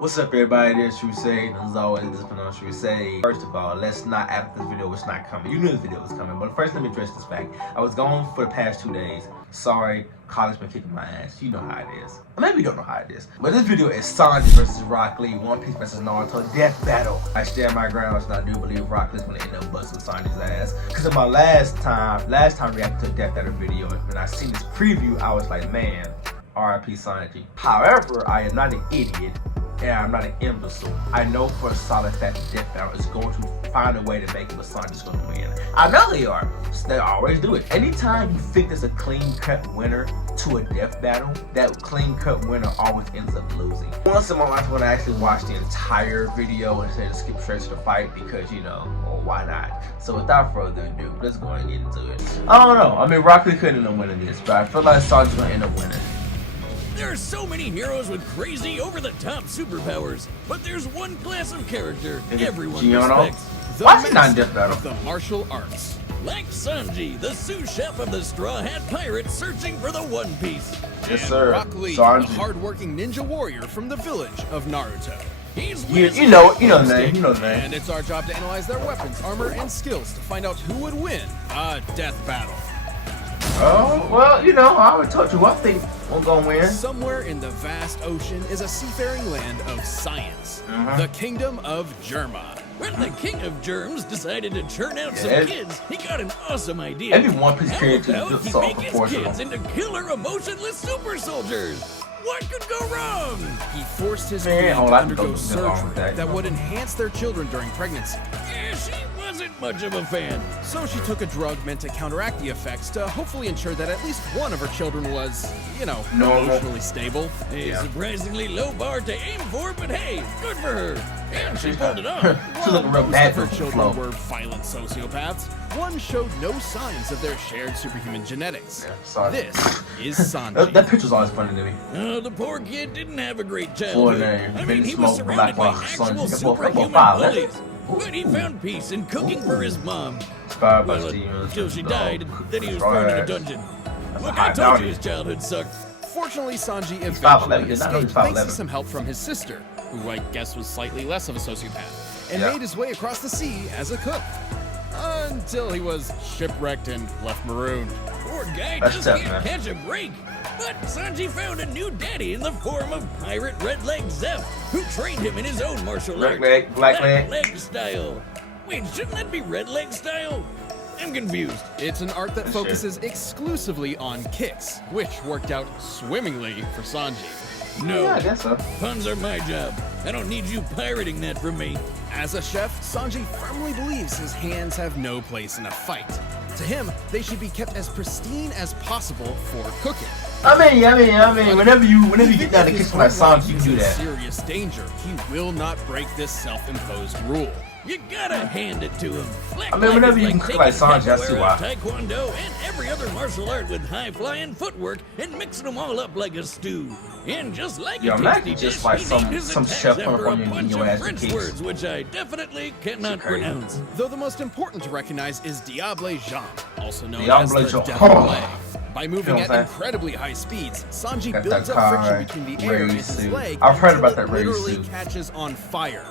What's up, everybody? There's Crusade. As always, this is pronounced Crusade. First of all, let's not act this video was not coming. You knew this video was coming, but first let me address this fact. I was gone for the past 2 days. Sorry, college been kicking my ass. You know how it is. Or maybe you don't know how it is. But this video is Sanji versus Rock Lee, One Piece versus Naruto, death battle. I stand my ground, and I do believe Rock Lee's gonna end up busting Sanji's ass. Cause in my last time reacting to a death battle video, when I seen this preview, I was like, man, RIP Sanji. However, I am not an idiot. And I'm not an imbecile. I know for a solid fact that Death Battle is going to find a way to make it, but Sanji's going to win. I know they are. They always do it. Anytime you think there's a clean-cut winner to a death battle, that clean-cut winner always ends up losing. Once in my life, when I actually watch the entire video instead of skip straight to the fight, because, you know, well, why not? So without further ado, let's go and get into it. I don't know. I mean, Rock Lee couldn't end up winning this, but I feel like Sanji's going to end up winning. There are so many heroes with crazy, over-the-top superpowers, but there's one class of character everyone respects. Why is he not in Death Battle? Of the martial arts. Like Sanji, the sous chef of the Straw Hat Pirates searching for the One Piece. Yes, sir. Rock Lee, Sanji, a hard-working ninja warrior from the village of Naruto. He's you know the name. You know the name. And it's our job to analyze their weapons, armor, and skills to find out who would win a death battle. Oh, well, you know, I would told you I think we're gonna win. Somewhere in the vast ocean is a seafaring land of science, the kingdom of Germa. When the king of germs decided to churn out some kids, he got an awesome idea. Every One Piece character How is about he make his proportional. kids into killer, emotionless super soldiers? What could go wrong? He forced his Man, queen to I undergo don't get along with surgery that. that would enhance their children during pregnancy. Yeah, she wasn't much of a fan. So she took a drug meant to counteract the effects to hopefully ensure that at least one of her children was, you know, emotionally stable. A surprisingly low bar to aim for, but hey, good for her. And she pulled it off. She looked real Most bad of her for children flow. were violent sociopaths. One showed no signs of their shared superhuman genetics. Yeah, sorry. This is Sanji. That picture's always funny to me. Oh, the poor kid didn't have a great Full childhood. name, I Ben mean, he was Smoke, surrounded by Black actual Sanji. superhuman Wow, bullies. But he found peace in cooking for his mom. Inspired by Well, Stevens. until she died, then he was thrown in a dungeon. Look, I told you his childhood sucked. Fortunately, Sanji 5'11", eventually he's not escaped only thanks to 5'11". some help from his sister, who I guess was slightly less of a sociopath, and Yeah. made his way across the sea as a cook. Until he was shipwrecked and left marooned. Poor guy That's just tough, can't man. catch a break. But Sanji found a new daddy in the form of Pirate Red Leg Zeph, who trained him in his own martial arts. Black leg. style. Wait, shouldn't that be Red Leg style? I'm confused. It's an art that focuses exclusively on kicks, which worked out swimmingly for Sanji. No, Yeah, I guess so. puns are my job. I don't need you pirating that from me. As a chef, Sanji firmly believes his hands have no place in a fight. To him, they should be kept as pristine as possible for cooking. I mean, whenever you get down to kitchen like Sanji, you can do in that. serious danger, he will not break this self-imposed rule. You gotta hand it to him. Black I mean, whenever Leg you is can cook like taking Sanji, I see capoeira, why. Taekwondo and every other martial art with high-flying footwork and mixing them all up like a stew. And just like Yeah, a imagine tasty just dish, like he some named his chef attacks coming after from a you bunch your of ass French cakes. words, which I definitely cannot crazy. pronounce. Though the most important to recognize is Diable Jean, also known Diable as the Jean. Devil Leg. By moving Feel at that? incredibly high speeds, Sanji Got builds that up car, friction between the air and his suit. leg I've heard until about that it race literally suit. catches on fire.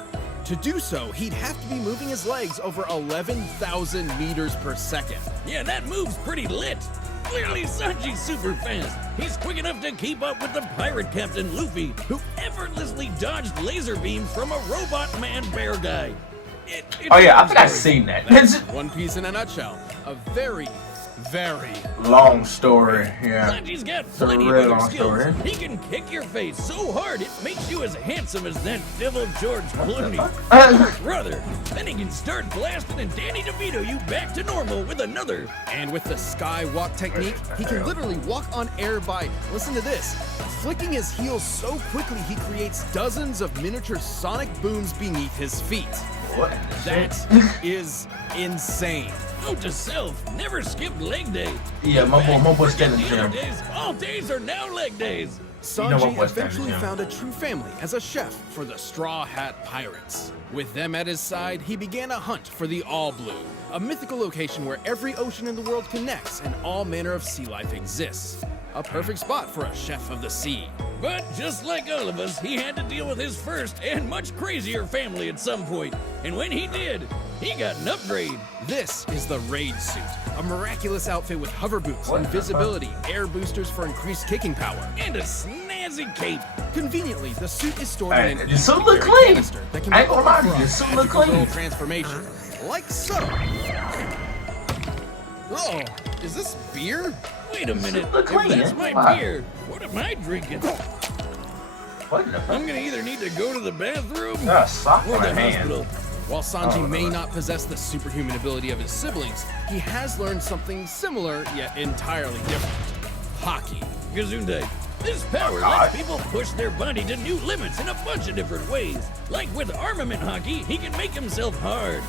To do so, he'd have to be moving his legs over 11,000 meters per second. Yeah, that move's pretty lit. Clearly, Sanji's super fast. He's quick enough to keep up with the pirate captain Luffy, who effortlessly dodged laser beams from a robot man bear guy. Oh yeah, I think I've seen that. That's One Piece in a nutshell. A very, very long story. Yeah. Sanji's got a plenty of really other long skills. story. He can kick your face so hard it makes you as handsome as that devil George Clooney. Brother, then he can start blasting and Danny DeVito you back to normal with another. And with the skywalk technique, he can literally walk on air by, listen to this, flicking his heels so quickly he creates dozens of miniature sonic booms beneath his feet. What? That is insane. Note to self, never skip leg day. Yeah, my boy standing Forget the other there. days. All days are now leg days. Sanji what eventually stands, yeah. found a true family as a chef for the Straw Hat Pirates. With them at his side, he began a hunt for the All Blue, a mythical location where every ocean in the world connects and all manner of sea life exists. A perfect spot for a chef of the sea. But just like all of us, he had to deal with his first and much crazier family at some point. And when he did, he got an upgrade. This is the Raid Suit, a miraculous outfit with hover boots, What? invisibility, air boosters for increased kicking power. And a snazzy cape. Conveniently, the suit is stored Hey, in an the suit empty look carry clean. canister that can I be ain't gonna lie to opened you, for the a suit look magical clean. little transformation, like so. Oh, is this beer? Wait a minute. look If clean, that's yeah. my Wow. beer, what am I drinking? What the fuck? I'm gonna either need to go to the bathroom Got a sock or on the my hand. hospital. While Sanji Oh, may no. not possess the superhuman ability of his siblings, he has learned something similar yet entirely different. Hockey. Gesundheit. This power God. lets people push their body to new limits in a bunch of different ways. Like with armament hockey, he can make himself hard.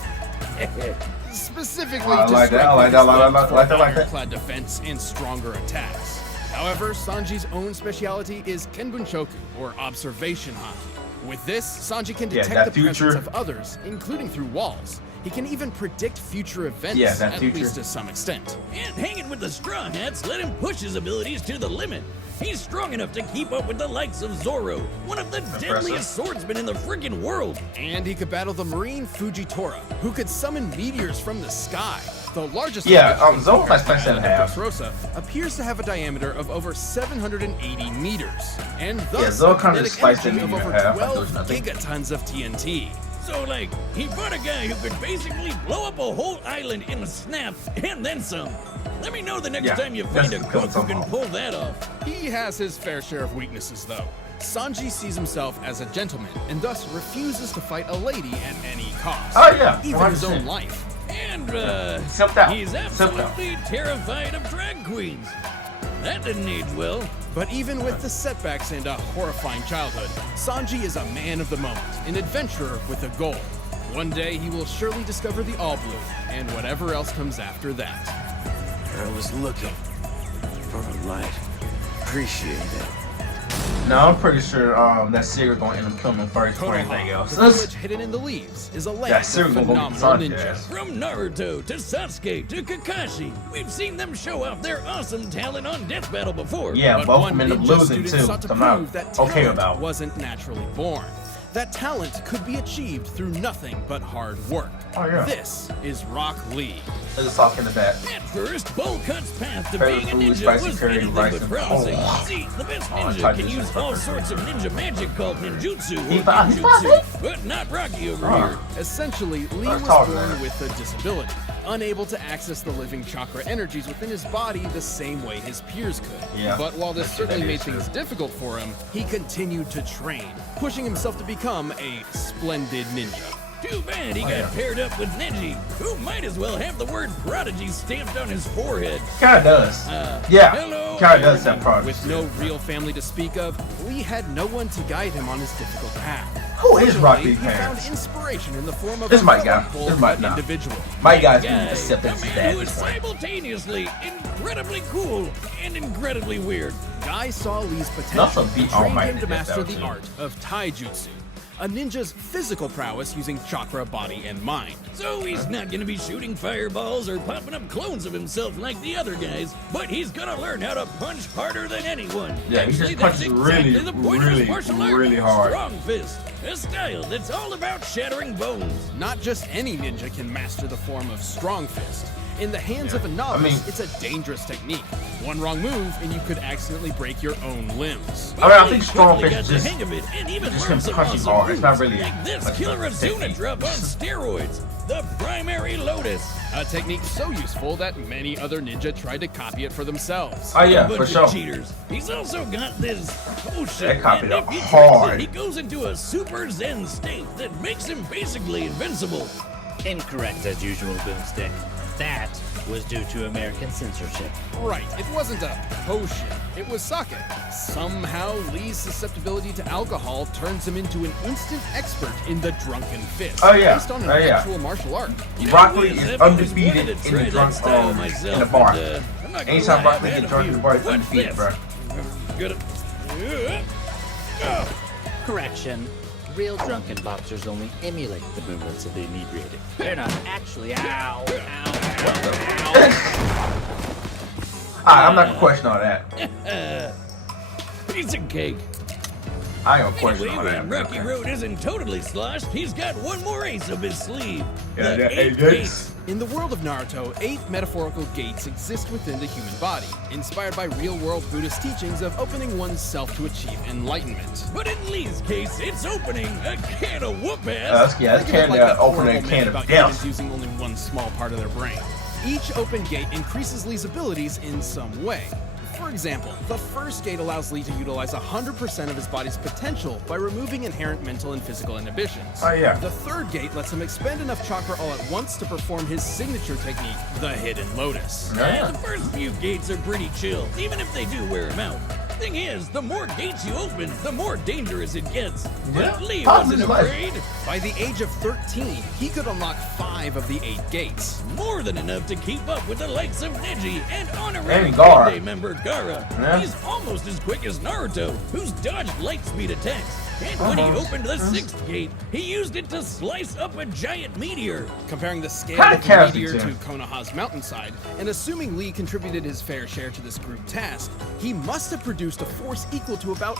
Specifically I to like that, strike I like with that, his I like limbs that, like that, like that. ironclad defense and stronger attacks. However, Sanji's own speciality is Kenbunshoku, or observation hockey. With this, Sanji can Yeah, detect that the future- presence of others, including through walls. He can even predict future events, Yeah, that at future. least to some extent. And hanging with the Straw Hats let him push his abilities to the limit. He's strong enough to keep up with the likes of Zoro, one of the deadliest swordsmen in the freaking world. And he could battle the marine Fujitora, who could summon meteors from the sky. The largest Yeah, of which, Zoro compared has to the less than island of half. Dressrosa, appears to have a diameter of over 780 meters, and thus Yeah, Zoro a kinda kinetic sliced energy that of meteor over in half, like there 12 was nothing. gigatons of TNT. So, like, he fought a guy who could basically blow up a whole island in a snap and then some. Let me know the next Yeah, time you find a that's cook who coming can from pull that off. He has his fair share of weaknesses, though. Sanji sees himself as a gentleman, and thus refuses to fight a lady at any cost. Oh, yeah, Even his own 100%. life. And, Self out. he's absolutely terrified of drag queens. That didn't age well. But even with the setbacks and a horrifying childhood, Sanji is a man of the moment, an adventurer with a goal. One day he will surely discover the All Blue, and whatever else comes after that. I was looking for a light. Appreciate it. No, I'm pretty sure that Sigurd gonna end up killing him first before anything else. The village hidden in the leaves is a land Yeah, of Sigurd gonna go get phenomenal Sanji ninjas. ass. From Naruto to Sasuke to Kakashi, we've seen them show off their awesome talent on Death Battle before. Yeah, But both of one them end up ninja losing student too. sought to So I'm not prove that okay talent about. wasn't naturally born. That talent could be achieved through nothing but hard work. Oh, yeah. This is Rock Lee. There's a sock in the back. At first, Bull Cut's path to Favorite being a food, ninja spicy was curry, anything rice, but and- promising. Oh. See, the best Oh, I ninja tried can this use one all first. sorts of ninja magic called ninjutsu or He fought ninjutsu, it? but not Rocky over Oh. here. Essentially, Lee Let's was talk born about it. with a disability, unable to access the living chakra energies within his body the same way his peers could. Yeah, But while this that's- certainly that made is things true. difficult for him, he continued to train, pushing himself to become a splendid ninja. Too bad he Oh, got yeah. paired up with Neji, who might as well have the word prodigy stamped on his forehead. Kinda does. Yeah, hello, kinda does that everyone. part. With no real family to speak of, Lee had no one to guide him on his difficult path. Who is Rock Fortunately, Lee's he found parents? inspiration in the form of This a my guy. fellow This my bull-cut nah. individual. My guys Guy, can accept a that man dad who at is this point. simultaneously incredibly cool and incredibly weird. Guy saw Lee's potential Also and beat All trained Might him to in Death master Battle the too. art of taijutsu, a ninja's physical prowess using chakra, body, and mind. So he's not gonna be shooting fireballs or popping up clones of himself like the other guys, but he's gonna learn how to punch harder than anyone. Yeah, he just Actually, punches that's really, exactly the point of his really, martial art. really hard. Strong fist, a style that's all about shattering bones. Not just any ninja can master the form of strong fist. In the hands of a novice, I mean- it's a dangerous technique. One wrong move and you could accidentally break your own limbs. I mean, I He think strong quickly fist got is the just- hang of it and even just learned him some punching awesome hard. It's not moves, really like this like killer a Azuna technique. drop on steroids, the primary lotus. A technique so useful that many other ninja tried to copy it for themselves. Oh yeah, A bunch for of sure. cheaters. He's also got this potion, That copied and up if he drinks hard. it, he goes into a super zen state that makes him basically invincible. Incorrect as usual, Boomstick. That was due to American censorship. Right, it wasn't a potion, it was sake. Somehow, Lee's susceptibility to alcohol turns him into an instant expert in the drunken fist. Oh, yeah. Based on an Oh, yeah. actual martial art. You know, Rock Lee Wiz, is I've always undefeated wanted to in try the that drunk style in myself, the bar. and, I'm not gonna Anytime lie, Rock I've Lee had gets a drunk in few the bar, he's wet undefeated, fists. bro. Good. Correction. Real drunken boxers only emulate the movements of the inebriated. They're not actually. Ow! Ow! Alright, I'm not gonna question all that. Piece of cake. I ain't gonna question Anyway, all that. when Rocky Road isn't totally sloshed, he's got one more ace up his sleeve. Yeah, The that eighth eight gate. gates. In the world of Naruto, 8 metaphorical gates exist within the human body, inspired by real-world Buddhist teachings of opening oneself to achieve enlightenment. But in Lee's case, it's opening a can of whoop-ass. That's Think of it like that opening a horrible can myth of about death. humans using only one small part of their brain. Each open gate increases Lee's abilities in some way. For example, the first gate allows Lee to utilize 100% of his body's potential by removing inherent mental and physical inhibitions. Oh, yeah. The third gate lets him expend enough chakra all at once to perform his signature technique, the Hidden Lotus. Yeah, the first few gates are pretty chill, even if they do wear him out. Thing is, the more gates you open, the more dangerous it gets. But Lee wasn't afraid. By the age of 13, he could unlock 5 of the 8 gates. More than enough to keep up with the likes of Neji and honorary And Gaara. Day member Gaara. Yeah. He's almost as quick as Naruto, who's dodged light speed attacks. And when he Almost. opened the 6th gate, he used it to slice up a giant meteor. Comparing the scale Kinda of the counts, meteor too. to Konoha's mountainside, and assuming Lee contributed his fair share to this group task, he must have produced a force equal to about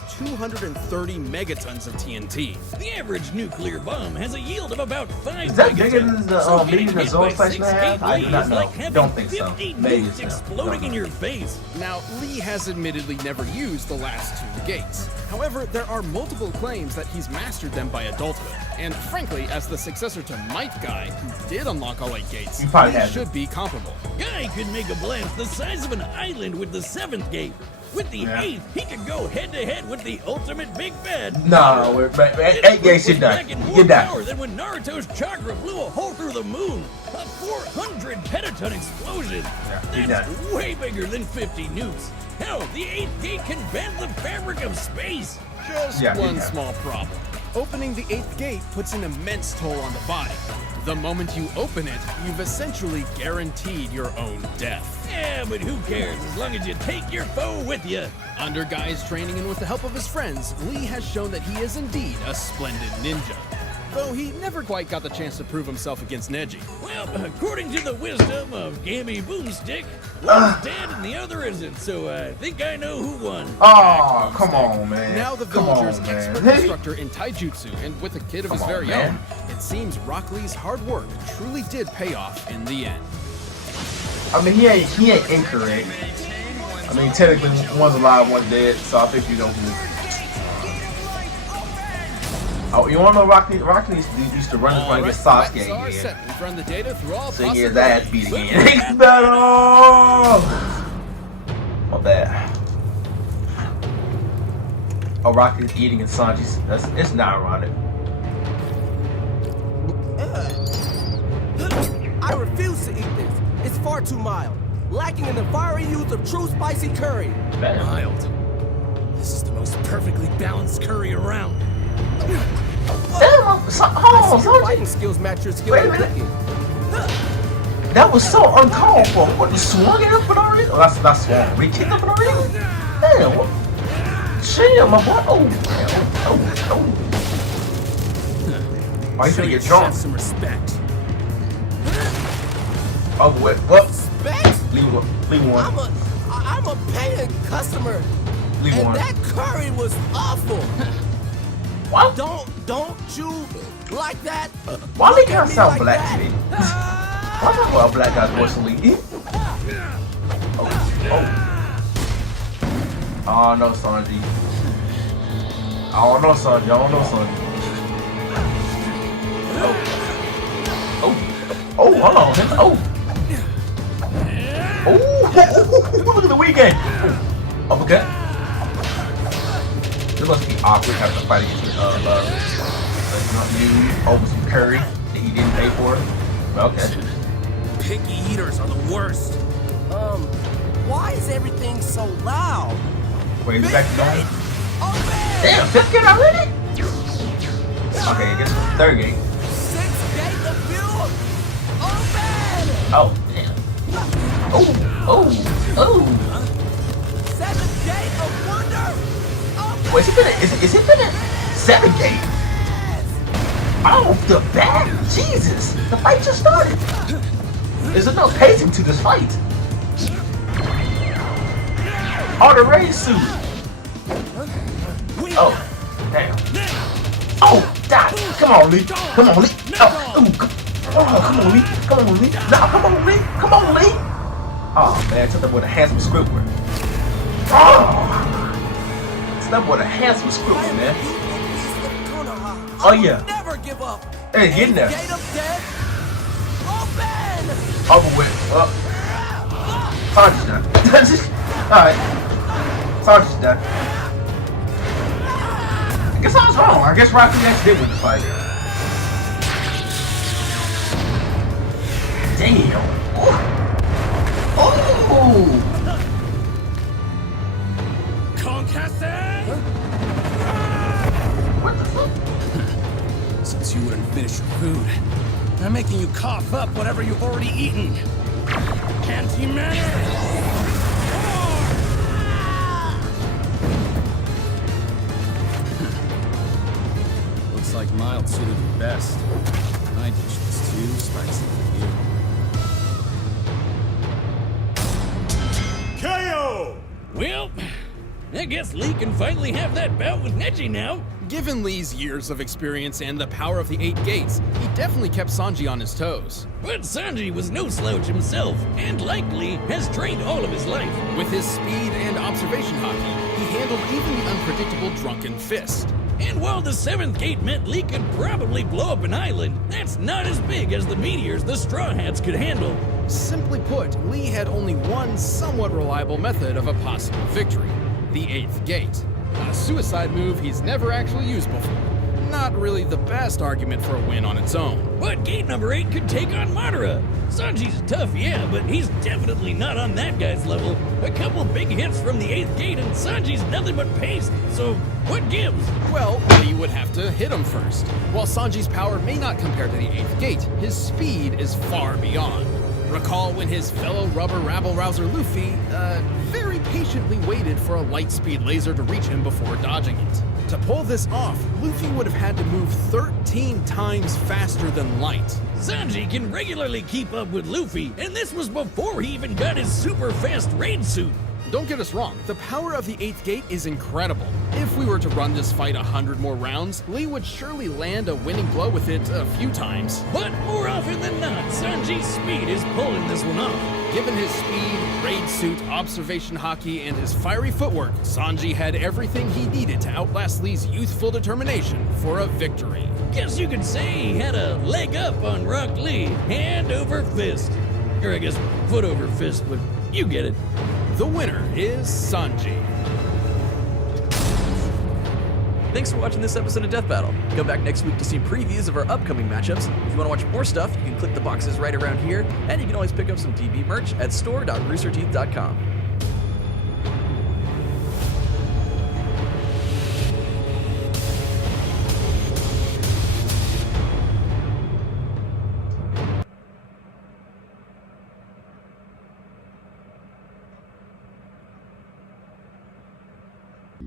230 megatons of TNT. The average nuclear bomb has a yield of about 5 Is that bigger megatons. than the, So meeting getting the hit Zoro by Slice 6 Man? gate I do Lee not is know. like having Don't think so. 50 Maybe nukes so. exploding Don't in know. your face. Now, Lee has admittedly never used the last 2 gates. However, there are multiple claims that he's mastered them by adulthood. And frankly, as the successor to Might Guy, who did unlock all 8 gates, You probably Lee have. should be comparable. Guy could make a blast the size of an island with the 7th gate. With the Yeah. 8th, he could go head to head with the ultimate big bad. No, but 8 gates, you're done. Back in more You're done. power than when Naruto's chakra blew a hole through the moon. A 400 petaton explosion. Yeah, you're That's done. way bigger than 50 nukes. Hell, the 8th gate can bend the fabric of space. Just Yeah, one yeah. small problem. Opening the 8th gate puts an immense toll on the body. The moment you open it, you've essentially guaranteed your own death. Yeah, but who cares as long as you take your foe with you. Under Guy's training and with the help of his friends, Lee has shown that he is indeed a splendid ninja. Though he never quite got the chance to prove himself against Neji. Well, according to the wisdom of Gammy Boomstick, one's dead and the other isn't, so I think I know who won. Oh, come on, man. Now the Come villager's on, expert man. instructor in taijutsu, and with a kid of Come his on, very man. own, it seems Rock Lee's hard work truly did pay off in the end. I mean, he ain't incorrect. I mean, technically, one's alive, one's dead, so I think you know who. Oh, you wanna know Rocky used to run this run against Sasuke Czar again. set. We've run the data through all So he gets his possibilities. ass beat again. He's better. My bad. Oh, Rocky's eating in Sanji's. It's not ironic. I refuse to eat this. It's far too mild, lacking in the fiery use of true spicy curry. Damn. Mild. This is the most perfectly balanced curry around. Damn, hold on, Your Sanji. fighting skills match your skill Wait a in minute. cooking. That was so uncalled for. What, you swung at him for no reason? Oh, that's not swung. We kicked him for no reason? Damn, what? Chill, my boy. Oh, damn. Oh, he's gonna get drunk. Some respect. Oh, wait, what? Respect? Leave one. I'm a paying customer, Leave and one. that curry was awful. What? Don't you like that? Why Look they at gotta me sound like black that. to me? Why talking about black guys voice to leave? Oh no, Sanji. I don't know, Sanji. Oh, hold on. Look at the weekend. Uppercut. This must be awkward having to fight against you over some curry that he didn't pay for. Okay. Picky eaters are the worst. Why is everything so loud? Wait, is back to normal? Open! Damn, fifth gate already? Okay, I guess it's third gate. Sixth gate of fuel! Open! Oh, damn. Oh. Seventh gate of wonder! Wait, is he finna 7 gate? Off the bat? Jesus! The fight just started! There's enough pacing to this fight. Oh, the race suit! Oh, damn. Oh, God! Come on, Lee! Come on, Lee! Oh, come on, Lee! Come on, Lee! Nah, come on, Lee! Come on, Lee! Oh, man, took that with a handsome script work. Oh! That boy a handsome script, man. Oh yeah. Never give up. Hey, get in there. Gate up dead. Open. Over with. Sanji's done. Alright. Sanji's done. I guess I was wrong. I guess Rocky actually did win the fight. Damn. Oh. What the fuck? Since you wouldn't finish your food, I'm making you cough up whatever you've already eaten. Anti-matter! Looks like mild suited you best. My dish was too spicy for you. KO! Well, I guess Lee can finally have that bout with Neji now. Given Lee's years of experience and the power of the 8 gates, he definitely kept Sanji on his toes. But Sanji was no slouch himself, and likely has trained all of his life. With his speed and observation hockey, he handled even the unpredictable Drunken Fist. And while the 7th gate meant Lee could probably blow up an island, that's not as big as the meteors the Straw Hats could handle. Simply put, Lee had only one somewhat reliable method of a possible victory: the 8th gate. A suicide move he's never actually used before. Not really the best argument for a win on its own. But gate number 8 could take on Madara. Sanji's tough, yeah, but he's definitely not on that guy's level. A couple big hits from the 8th gate and Sanji's nothing but paste, so what gives? Well, Lee would have to hit him first. While Sanji's power may not compare to the 8th gate, his speed is far beyond. Recall when his fellow rubber rabble-rouser Luffy, very patiently waited for a light-speed laser to reach him before dodging it. To pull this off, Luffy would have had to move 13 times faster than light. Sanji can regularly keep up with Luffy, and this was before he even got his super fast raid suit. Don't get us wrong, the power of the 8th gate is incredible. If we were to run this fight 100 more rounds, Lee would surely land a winning blow with it a few times. But more often than not, Sanji's speed is pulling this one off. Given his speed, raid suit, observation hockey, and his fiery footwork, Sanji had everything he needed to outlast Lee's youthful determination for a victory. Guess you could say he had a leg up on Rock Lee, hand over fist. Or I guess foot over fist, but you get it. The winner is Sanji. Thanks for watching this episode of Death Battle. Go back next week to see previews of our upcoming matchups. If you want to watch more stuff, you can click the boxes right around here, and you can always pick up some DB merch at store.roosterteeth.com.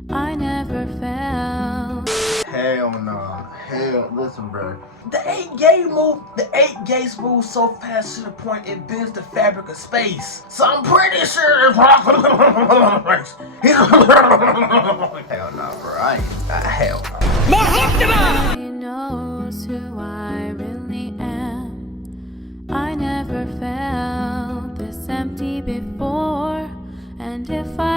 I never felt. Hell no. Hell, listen, bro. The 8 gates move so fast to the point it bends the fabric of space. So I'm pretty sure. Hell no, bro. Hell no. He knows who I really am. I never felt this empty before, and if I